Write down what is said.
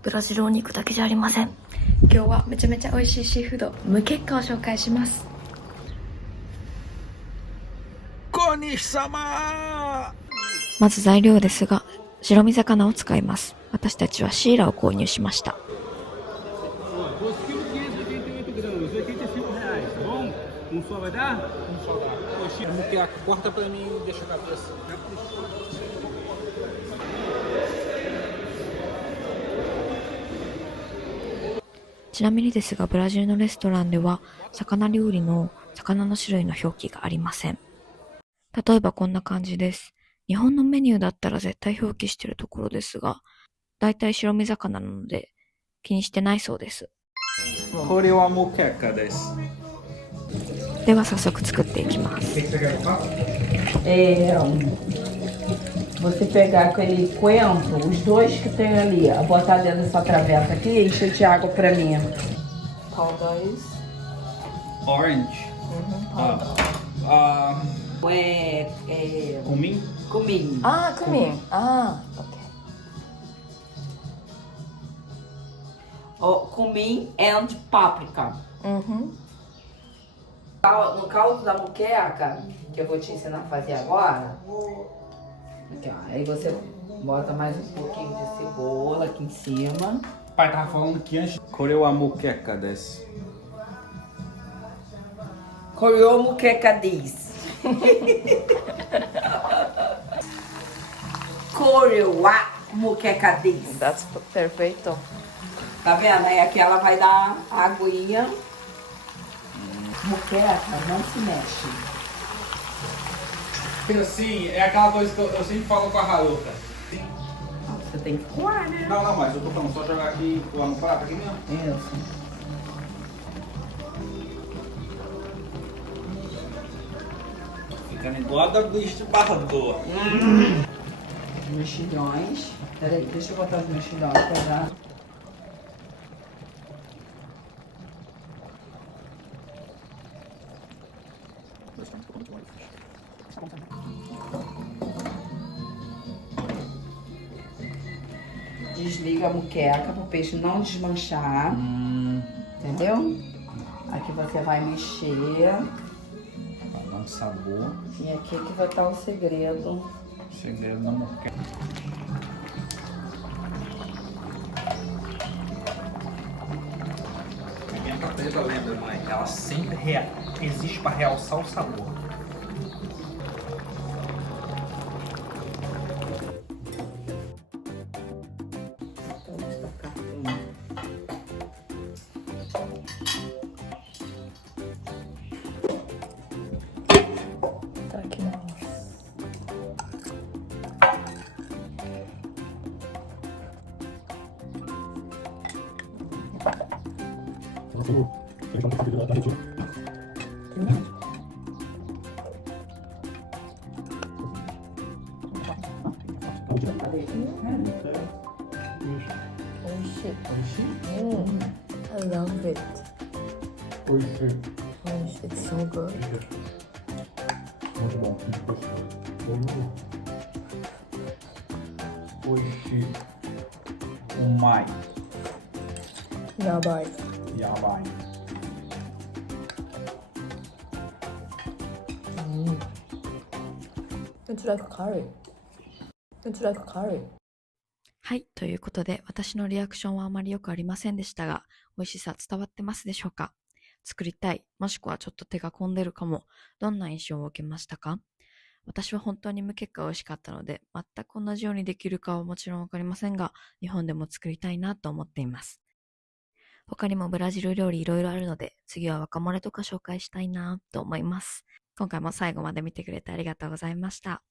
ブラジルお肉だけじゃありません。今日はめちゃめちゃ美味しいシーフード無結果を紹介します。小西様。まず材料ですが、白身魚を使います。私たちはシイラを購入しました。ちなみにですが、ブラジルのレストランでは魚料理の魚の種類の表記がありません。例えばこんな感じです。日本のメニューだったら絶対表記してるところですが、だいたい白身魚なので気にしてないそうです。これはモケッカです。では早速作っていきます。Você pegar aquele coentro, os dois que tem ali, botar dentro dessa travessa aqui e encher de água pra mim. Qual dois? Orange. Cumim? Cumim. Ah, cumim. Ah, ok. Cumim and páprica. No caldo da moqueca, que eu vou te ensinar a fazer agora, aqui, ó, aí você bota mais um pouquinho de cebola aqui em cima. Pai tava falando que antes. これはモケッカです。Corou moqueca diz. Corou moqueca diz. That's perfeito. Tá vendo? Aí aqui ela vai dar a aguinha. Moqueca não se mexe. Assim, é aquela coisa que eu sempre falo com a Haruka. Você tem que coar, né? Não, mas eu tô falando, só jogar aqui, coar no prato aqui mesmo. Isso. Ficando igual a da bicho de barrador. Os mexilhões. Peraí, deixa eu botar os mexilhões pra já. Desliga a muqueca para o peixe não desmanchar. Entendeu? Aqui você vai mexer. Pra dar um sabor. E aqui que vai estar o segredo. Segredo da moqueca. A minha preta lembra, mãe, ela sempre existe para realçar o sabor. I love it. It's so good. Oishi. Umai. Yabai. Yabai. It's like curry. It's like curry. はい、ということで私のリアクションはあまりよくありませんでしたが、美味しさ伝わってますでしょうか？作りたい、もしくはちょっと手が込んでるかも。どんな印象を受けましたか？私は本当に無結果美味しかったので、全く同じようにできるかはもちろんわかりませんが、日本でも作りたいなと思っています。他にもブラジル料理いろいろあるので、次はワカモレとか紹介したいなと思います。今回も最後まで見てくれてありがとうございました。